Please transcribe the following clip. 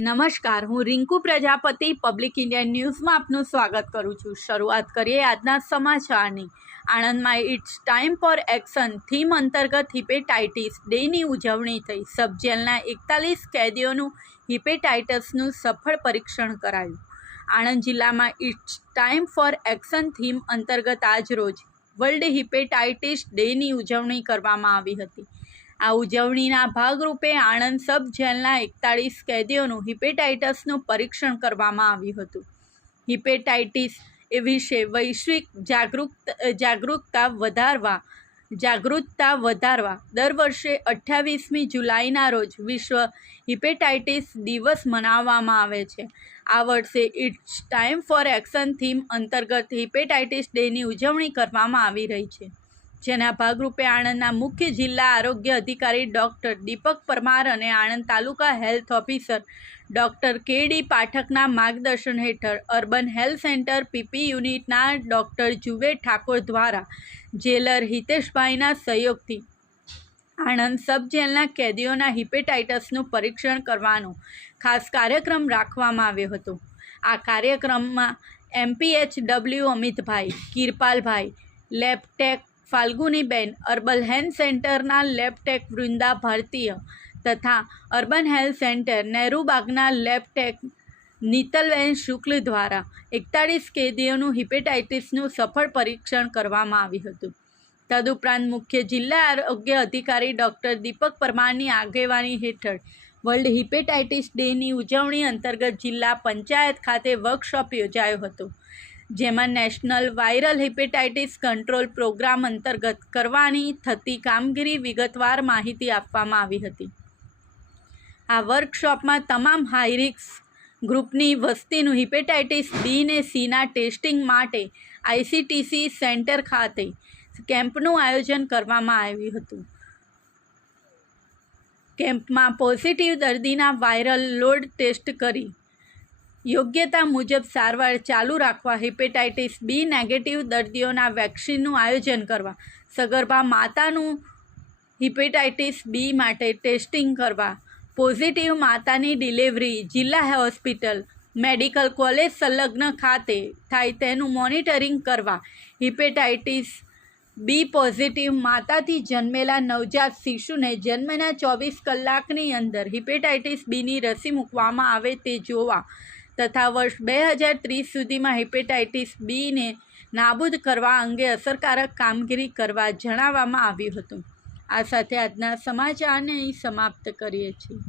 નમસ્કાર, હું Rinku Prajapati public India ન્યૂઝમાં આપનું સ્વાગત કરું છું। શરૂઆત કરીએ આજના સમાચારની। આણંદમાં it's time for action theme અંતર્ગત હિપેટાઇટિસ ડેની ઉજવણી થઈ। સબ જેલના 41 કેદીઓનું હિપેટાઇટિસનું સફળ પરીક્ષણ કરાયું। આણંદ જિલ્લામાં it's time for action theme અંતર્ગત આજરોજ વર્લ્ડ હિપેટાઇટિસ ડેની ઉજવણી કરવામાં આવી હતી। આ ઉજવણીના ભાગરૂપે આણંદ સબ જેલના 41 કેદીઓનું હિપેટાઇટિસનું પરીક્ષણ કરવામાં આવ્યું હતું। હિપેટાઇટિસ વિશે વૈશ્વિક જાગૃતતા વધારવા દર વર્ષે 28મી જુલાઈના રોજ વિશ્વ હિપેટાઇટિસ દિવસ મનાવવામાં આવે છે। આ વર્ષે it's time for action theme અંતર્ગત હિપેટાઇટિસ ડેની ઉજવણી કરવામાં આવી રહી છે, જેના ભાગરૂપે આણંદના મુખ્ય જિલ્લા આરોગ્ય અધિકારી ડૉક્ટર દીપક પરમાર અને આણંદ તાલુકા હેલ્થ ઓફિસર ડૉક્ટર કે.ડી. પાઠકના માર્ગદર્શન હેઠળ અર્બન હેલ્થ સેન્ટર પીપી યુનિટના ડૉક્ટર જુવેદ ઠાકોર દ્વારા જેલર હિતેશભાઈના સહયોગથી આણંદ સબ જેલના કેદીઓના હિપેટાઇટિસનું પરીક્ષણ કરવાનો ખાસ કાર્યક્રમ રાખવામાં આવ્યો હતો। આ કાર્યક્રમમાં એમપીએચડબલ્યુ અમિતભાઈ, કિરપાલભાઈ, લેબટેક ફાલ્ગુનીબેન, અર્બન હેલ્થ સેન્ટરના લેબટેક વૃંદા ભારતીય તથા અર્બન હેલ્થ સેન્ટર નહેરુબાગના લેબટેક નીતલબેન શુક્લ દ્વારા 41 કેદીઓનું હિપેટાઇટિસનું સફળ પરીક્ષણ કરવામાં આવ્યું હતું। તદુપરાંત મુખ્ય જિલ્લા આરોગ્ય અધિકારી ડૉક્ટર દીપક પરમારની આગેવાની હેઠળ વર્લ્ડ હિપેટાઇટિસ ડેની ઉજવણી અંતર્ગત જિલ્લા પંચાયત ખાતે વર્કશોપ યોજાયો હતો, જેમાં national viral hepatitis control programme અંતર્ગત કરવાની થતી કામગીરી વિગતવાર માહિતી આપવામાં આવી હતી। આ વર્કશોપમાં તમામ હાઈરિસ્ક ગ્રુપની વસ્તીનું હિપેટાઇટિસ બી ને સીના ટેસ્ટિંગ માટે આઈસીટીસી સેન્ટર ખાતે કેમ્પનું આયોજન કરવામાં આવ્યું હતું। કેમ્પમાં પોઝિટિવ દર્દીના વાયરલ લોડ ટેસ્ટ કરી યોગ્યતા મુજબ સારવાર ચાલુ રાખવા, હિપેટાઇટિસ બી નેગેટિવ દર્દીઓના વેક્સિનનું આયોજન કરવા, સગર્ભા માતાનું હિપેટાઇટિસ બી માટે ટેસ્ટિંગ કરવા, પોઝિટિવ માતાની ડિલિવરી જિલ્લા હોસ્પિટલ મેડિકલ કોલેજ સંલગ્ન ખાતે થાય તેનું મોનિટરિંગ કરવા, હિપેટાઇટિસ બી પોઝિટિવ માતાથી જન્મેલા નવજાત શિશુને જન્મના 24 કલાકની અંદર હિપેટાઇટિસ બીની રસી મૂકવામાં આવે તે જોવા તથા વર્ષ 2030 સુધીમાં હિપેટાઇટિસ બીને નાબૂદ કરવા અંગે અસરકારક કામગીરી કરવા જણાવવામાં આવ્યું હતું। આ સાથે આજના સમાચારને અહીં સમાપ્ત કરીએ છીએ।